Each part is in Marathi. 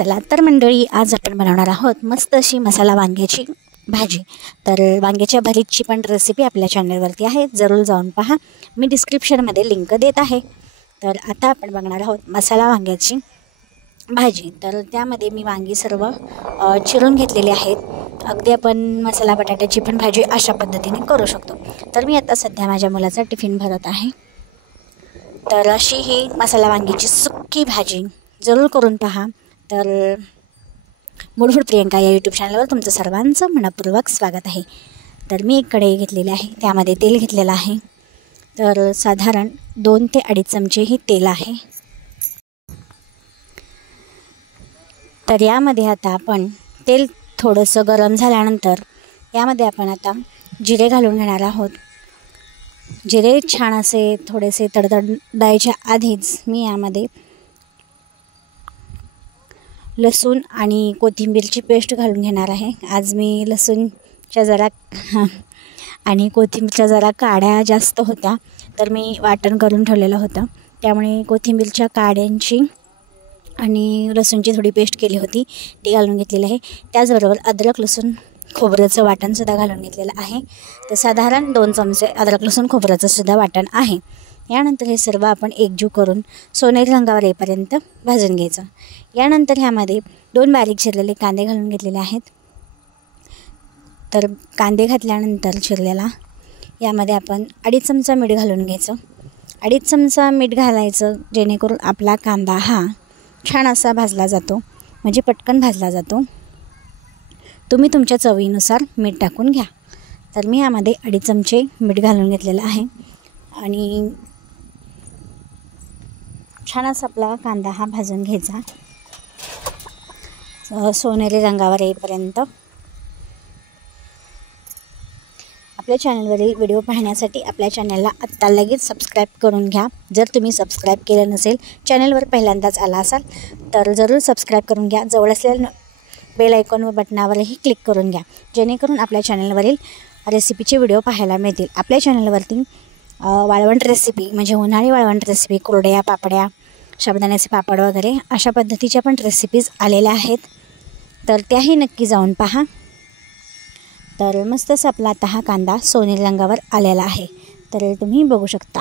चला तर मंडळी, आज आपण बनवणार आहोत मस्त अशी मसाला वांग्याची भाजी। तर वांग्याच्या भरीतची पण रेसिपी आपल्या चॅनलवरती आहे, जरूर जाऊन पहा। मी डिस्क्रिप्शनमध्ये लिंक देत आहे। तर आता आपण बघणार आहोत मसाला वांग्याची भाजी। तर त्यामध्ये मी वांगी सर्व चिरून घेतलेली आहेत। अगदी आपण मसाला बटाट्याची पण भाजी अशा पद्धतीने करू शकतो। तर मी आता सध्या माझ्या मुलाचा टिफिन भरत आहे। तर अशी ही मसाला वांग्याची सुक्की भाजी जरूर करून पहा। तर मूड फूड प्रियंका या यूट्यूब चॅनलवर तुमचं सर्वांचं मनपूर्वक स्वागत आहे। तर मी एक कढई घेतलेली आहे, त्यामध्ये तेल घेतलेलं आहे। तर साधारण 2 ते 2.5 चमचे ही तेल आहे। तर यामध्ये आता आपण तेल थोडंसं गरम झाल्यानंतर यामध्ये आपण आता जिरे घालून घेणार आहोत। जिरे छान असे थोडेसे तडतडायच्या आधीच मी यामध्ये लसूण आणि कोथिंबीरची पेस्ट घालून घेणार आहे। आज मी लसूणच्या जरा आणि कोथिंबीरच्या जरा काड्या जास्त होत्या, तर मी वाटण करून ठेवलेलं होतं, त्यामुळे कोथिंबीरच्या काड्यांची आणि लसूणची थोडी पेस्ट केली होती, ती घालून घेतलेली आहे। त्याचबरोबर अद्रक लसूण खोबऱ्याचं वाटणसुद्धा घालून घेतलेलं आहे। तर साधारण 2 चमचे अद्रक लसूण खोबऱ्याचं सुद्धा वाटण आहे। यानंतर हे सर्व आपण एकजीव करून सोनेरी रंगावर येईपर्यंत भाजून घ्यायचं। यानंतर ह्यामध्ये 2 बारीक चिरलेले कांदे घालून घेतलेले आहेत। तर कांदे घातल्यानंतर चिरलेला यामध्ये आपण 2.5 चमचा मीठ घालून घ्यायचं। 2.5 चमचा मीठ घालायचं, जेणेकरून आपला कांदा हा छान असा भाजला जातो, म्हणजे पटकन भाजला जातो। तुम्ही तुमच्या चवीनुसार मीठ टाकून घ्या। तर मी यामध्ये 2.5 चमचे मीठ घालून घेतलेलं आहे आणि छान असा आपला कांदा हा भाजून घ्यायचा सोनेरी रंगावर येईपर्यंत। आपल्या चॅनलवरील व्हिडिओ पाहण्यासाठी आपल्या चॅनलला आत्ता लगेच सबस्क्राईब करून घ्या। जर तुम्ही सबस्क्राईब केलं नसेल, चॅनलवर पहिल्यांदाच आला असाल तर जरूर सबस्क्राईब करून घ्या। जवळ असलेल्या बेल आयकॉन व बटनावरही क्लिक करून घ्या, जेणेकरून आपल्या चॅनलवरील रेसिपीचे व्हिडिओ पाहायला मिळतील। आपल्या चॅनलवरती वाळवण रेसिपी म्हणजे उन्हाळी वाळवण रेसिपी, कुरड्या, पापड्या, साबुदाण्याचे पापड वगैरे अशा पद्धतीच्या पण रेसिपीज आलेल्या आहेत, तर त्याही नक्की जाऊन पहा। तर मस्तच आपला आता हा कांदा सोनेरी रंगावर आलेला आहे, तर तुम्ही बघू शकता।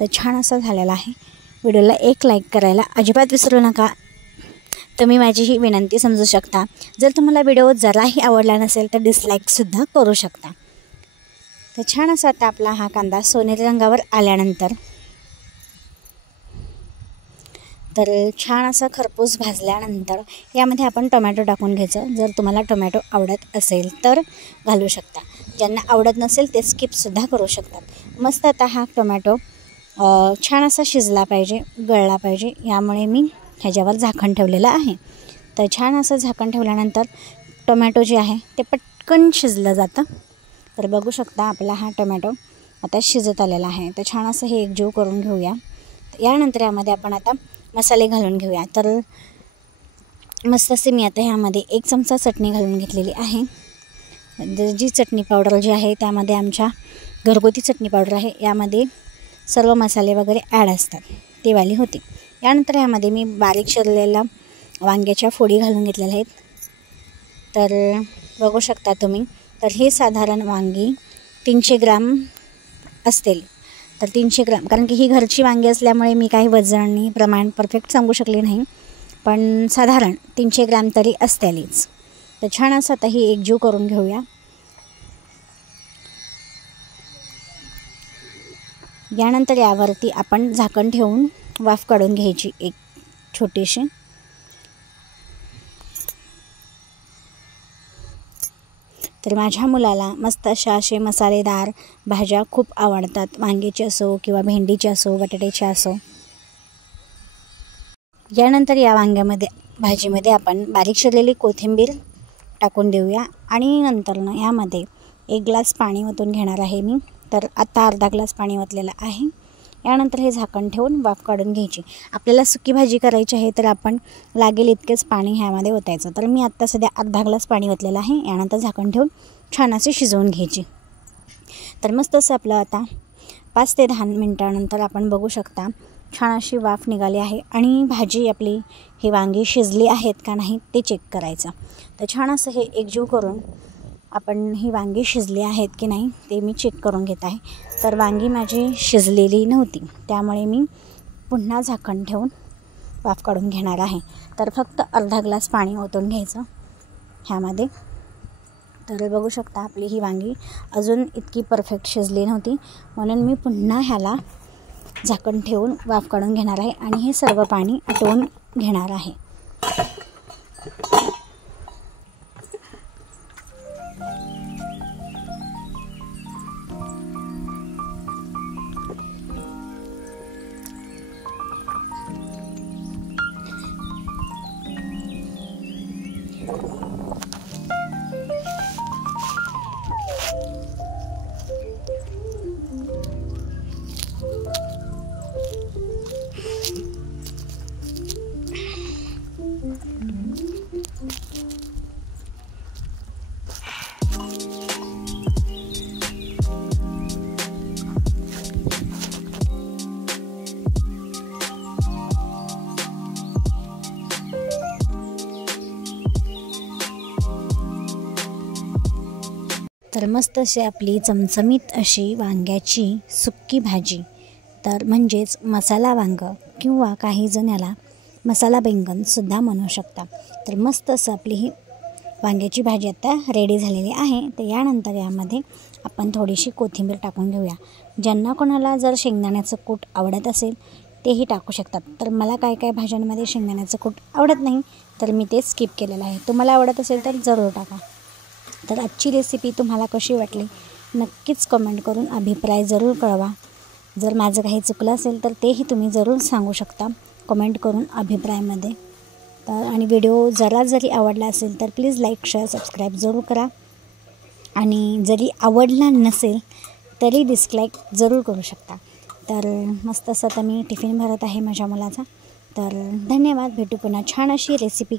तर छान असा झालेला आहे। व्हिडिओला एक लाईक करायला अजिबात विसरू नका, तुम्ही माझी ही विनंती समजू शकता। जर तुम्हाला व्हिडिओ जराही आवडला नसेल तर डिसलाईकसुद्धा करू शकता। तर छान असा आता आपला हा कांदा सोनेरी रंगावर आल्यानंतर तर छान असा खरपूस भाजल्यानंतर यामध्ये आपण टोमॅटो टाकून घ्यायचं। जर तुम्हाला टोमॅटो आवडत असेल तर घालू शकता, ज्यांना आवडत नसेल ते स्किपसुद्धा करू शकतात। मस्त आता हा टोमॅटो छान असा शिजला पाहिजे, गळला पाहिजे, यामुळे मी ह्याच्यावर झाकण ठेवलेलं आहे। तर छान असं झाकण ठेवल्यानंतर टोमॅटो जे आहे ते पटकन शिजलं जातं। तर बघू शकता आपला हा टोमॅटो आता शिजत आलेला आहे। तर छान असं हे एकजीव करून घेऊया। यानंतर यामध्ये आपण आता मसाले घालून घेऊया। तर मस्त असे मी आता ह्यामध्ये 1 चमचा चटणी घालून घेतलेली आहे। जी चटणी पावडर जी आहे त्यामध्ये आमच्या घरगुती चटणी पावडर आहे, यामध्ये सर्व मसाले वगैरे ॲड असतात, ती वाली होती। यानंतर यामध्ये मी बारीक चिरलेल्या वांग्याच्या फोडी घालून घेतलेल्या आहेत। तर बघू शकता तुम्ही। तर हे साधारण वांगी 300 ग्राम असतील। तर 300 ग्राम, कारण की ही घरची वांगी असल्यामुळे मी काही वजनी प्रमाण परफेक्ट सांगू शकले नाही, पण साधारण 300 ग्राम तरी असतीलच। तर छान असं आता ही एकजीव करून घेऊया। यानंतर यावरती आपण झाकण ठेवून वाफ काढून घ्यायची एक छोटीशी। तर माझ्या मुलाला मस्त असे मसालेदार भाज्या खूप आवडतात, वांग्याची असो किंवा भेंडीची असो, बटाट्याची असो। यानंतर या भाजीमध्ये आपण बारीक चिरलेली कोथिंबीर टाकून देऊया आणि नंतर यामध्ये 1 ग्लास पाणी ओतून घेणार आहे मी। तर आता अर्धा ग्लास पाणी ओतलेलं आहे। यानंतर हे झाकण ठेवून वाफ काढून घ्यायची। आपल्याला सुकी भाजी करायची आहे तर आपण लागेल इतकेच पाणी ह्यामध्ये ओतायचं। तर मी आत्ता सध्या अर्धा ग्लास पाणी ओतलेलं आहे। यानंतर झाकण ठेवून छान अशी शिजवून घ्यायची। तर मस्त असं आपलं आता 5 ते 10 मिनिटानंतर आपण बघू शकता छान अशी वाफ निघाली आहे आणि भाजी आपली ही वांगी शिजली आहेत का नाही ते चेक करायचं. तर छान असं हे एकजीव करून आपण ही वांगी शिजली आहेत की नाही ते मी चेक करून घेत आहे. तर वांगी माझी शिजलेली नव्हती, त्यामुळे मी पुन्हा झाकण ठेवून वाफ काढून घेणार आहे. तर फक्त अर्धा ग्लास पाणी ओतून घ्यायचं ह्यामध्ये. तर बघू शकता आपली ही वांगी अजून इतकी परफेक्ट शिजली नव्हती, म्हणून मी पुन्हा ह्याला झाकण ठेवून वाफ काढून घेणार आहे आणि हे सर्व पाणी आटवून घेणार आहे. तर मस्त अशी आपली चमचमीत अशी वांग्याची सुक्की भाजी, तर म्हणजेच मसाला वांगं किंवा काही जण याला मसाला बैंगनसुद्धा म्हणू शकता. तर मस्त असं आपली ही वांग्याची भाजी आता रेडी झालेली आहे. तर यानंतर यामध्ये आपण थोडीशी कोथिंबीर टाकून घेऊया. ज्यांना कोणाला जर शेंगदाण्याचं कूट आवडत असेल तेही टाकू शकतात. तर मला काय काय भाज्यांमध्ये शेंगदाण्याचं कूट आवडत नाही, तर मी ते स्किप केलेलं आहे. तुम्हाला आवडत असेल तर जरूर टाका. तर आजची रेसिपी तुम्हाला कशी वाटली नक्कीच कमेंट करून अभिप्राय जरूर कळवा. जर माझं काही चुकलं असेल तर तेही तुम्ही जरूर सांगू शकता कमेंट करून अभिप्रायामध्ये. तर आणि व्हिडिओ जरी आवडला असेल तर प्लीज लाईक शेअर सबस्क्राईब जरूर करा. आणि जरी आवडला नसेल तरी डिसलाईक जरूर करू शकता. तर मस्त असं आता मी टिफिन भरत आहे माझ्या मुलाचा. तर धन्यवाद. भेटू पुन्हा छान अशी रेसिपी